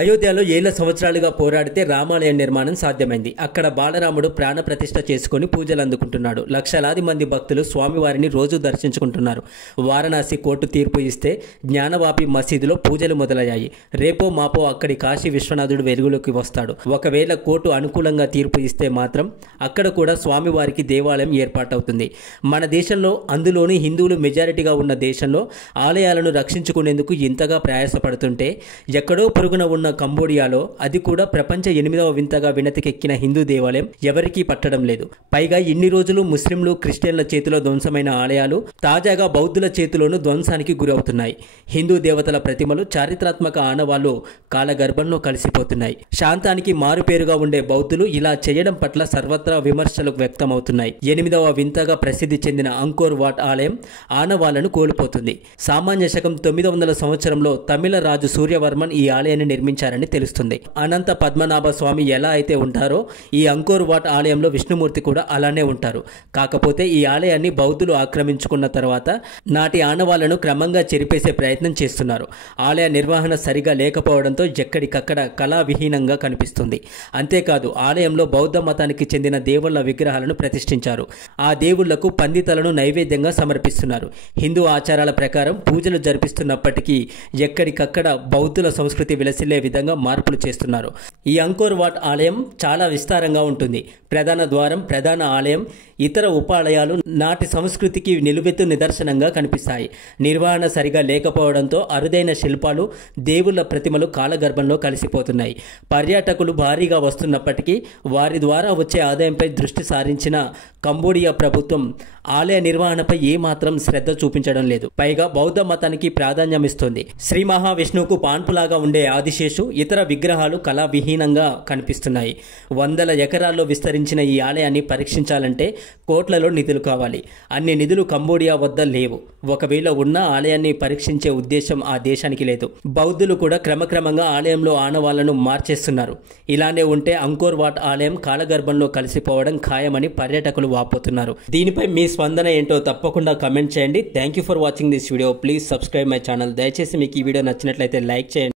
అయోధ్యలో ఏళ్ల సంవత్సరాలుగా పోరాడితే రామాలయ నిర్మాణం సాధ్యమైంది. అక్కడ బాలరాముడు ప్రాణ ప్రతిష్ఠ చేసుకుని పూజలు అందుకుంటున్నాడు. లక్షలాది మంది భక్తులు స్వామివారిని రోజు దర్శించుకుంటున్నారు. వారణాసి కోర్టు తీర్పు ఇస్తే జ్ఞానవాపి మసీదులో పూజలు మొదలయ్యాయి. రేపో మాపో అక్కడి కాశీ విశ్వనాథుడు వెలుగులోకి వస్తాడు. ఒకవేళ కోర్టు అనుకూలంగా తీర్పు ఇస్తే మాత్రం అక్కడ కూడా స్వామివారికి దేవాలయం ఏర్పాటవుతుంది. మన దేశంలో, అందులోని హిందువులు మెజారిటీగా ఉన్న దేశంలో ఆలయాలను రక్షించుకునేందుకు ఇంతగా ప్రయాసపడుతుంటే ఎక్కడో పొరుగున ఉన్న కంబోడియాలో, అది కూడా ప్రపంచ 8వ వింతగా వినతికెక్కిన హిందూ దేవాలయం ఎవరికీ పట్టడం లేదు. పైగా ఇన్ని రోజులు ముస్లింలు, క్రిస్టియన్ల చేతిలో ధ్వంసమైన ఆలయాలు తాజాగా బౌద్ధుల చేతిలోనూ ధ్వంసానికి గురవుతున్నాయి. హిందూ దేవతల ప్రతిమలు, చారిత్రాత్మక ఆనవాళ్లు కాలగర్భంలో కలిసిపోతున్నాయి. శాంతానికి మారుపేరుగా ఉండే బౌద్ధులు ఇలా చేయడం పట్ల సర్వత్రా విమర్శలు వ్యక్తమవుతున్నాయి. 8వ వింతగా ప్రసిద్ధి చెందిన అంకోర్ వాట్ ఆలయం ఆనవాళ్లను కోల్పోతుంది. సామాన్య శకం 900 సంవత్సరంలో తమిళ రాజు సూర్యవర్మన్ ఈ ఆలయాన్ని నిర్మించారని తెలుస్తుంది. అనంత పద్మనాభ స్వామి ఎలా అయితే ఉంటారో ఈ అంకోర్ వాట్ ఆలయంలో విష్ణుమూర్తి కూడా అలానే ఉంటారు. కాకపోతే ఈ ఆలయాన్ని బౌద్ధులు ఆక్రమించుకున్న తర్వాత నాటి ఆనవాళ్లను క్రమంగా చెరిపేసే ప్రయత్నం చేస్తున్నారు. ఆలయ నిర్వహణ సరిగా లేకపోవడంతో ఎక్కడికక్కడ కళావిహీనంగా కనిపిస్తుంది. అంతేకాదు, ఆలయంలో బౌద్ధ మతానికి చెందిన దేవుళ్ల విగ్రహాలను ప్రతిష్ఠించారు. ఆ దేవుళ్లకు పందితలను నైవేద్యంగా సమర్పిస్తున్నారు. హిందూ ఆచారాల ప్రకారం పూజలు జరిపిస్తున్నప్పటికీ ఎక్కడికక్కడ బౌద్ధుల సంస్కృతి విలసిల్లే విధంగా మార్పులు చేస్తున్నారు. ఈ అంకోర్ వాట్ ఆలయం చాలా విస్తారంగా ఉంటుంది. ప్రధాన ద్వారం, ప్రధాన ఆలయం, ఇతర ఉపాలయాలు నాటి సంస్కృతికి నిలువెత్తు నిదర్శనంగా కనిపిస్తాయి. నిర్వహణ సరిగా లేకపోవడంతో అరుదైన శిల్పాలు, దేవుళ్ల ప్రతిమలు కాలగర్భంలో కలిసిపోతున్నాయి. పర్యాటకులు భారీగా వస్తున్నప్పటికీ వారి ద్వారా వచ్చే ఆదాయంపై దృష్టి సారించిన కంబోడియా ప్రభుత్వం ఆలయ నిర్వహణపై ఏమాత్రం శ్రద్ధ చూపించడం లేదు. పైగా బౌద్ధ మతానికి ప్రాధాన్యమిస్తోంది. శ్రీ మహావిష్ణువుకు పాన్పులాగా ఉండే ఆదిశేషు, ఇతర విగ్రహాలు కళావిహీనంగా కనిపిస్తున్నాయి. వందల ఎకరాల్లో విస్తరించిన ఈ ఆలయాన్ని పరీక్షించాలంటే కోట్లలో నిధులు కావాలి. అన్ని నిధులు కంబోడియా వద్ద లేవు. ఒకవేళ ఉన్న ఆలయాన్ని పరీక్షించే ఉద్దేశం ఆ దేశానికి లేదు. బౌద్ధులు కూడా క్రమక్రమంగా ఆలయంలో ఆనవాళ్లను మార్చేస్తున్నారు. ఇలానే ఉంటే అంకోర్ వాట్ ఆలయం కాలగర్భంలో కలిసిపోవడం ఖాయమని పర్యాటకులు వాపోతున్నారు. దీనిపై మీ స్పందన ఏంటో తప్పకుండా కమెంట్ చేయండి. Thank you for watching this video. Please subscribe my channel. దయచేసి మీకు ఈ వీడియో నచ్చినట్లయితే లైక్ చేయండి.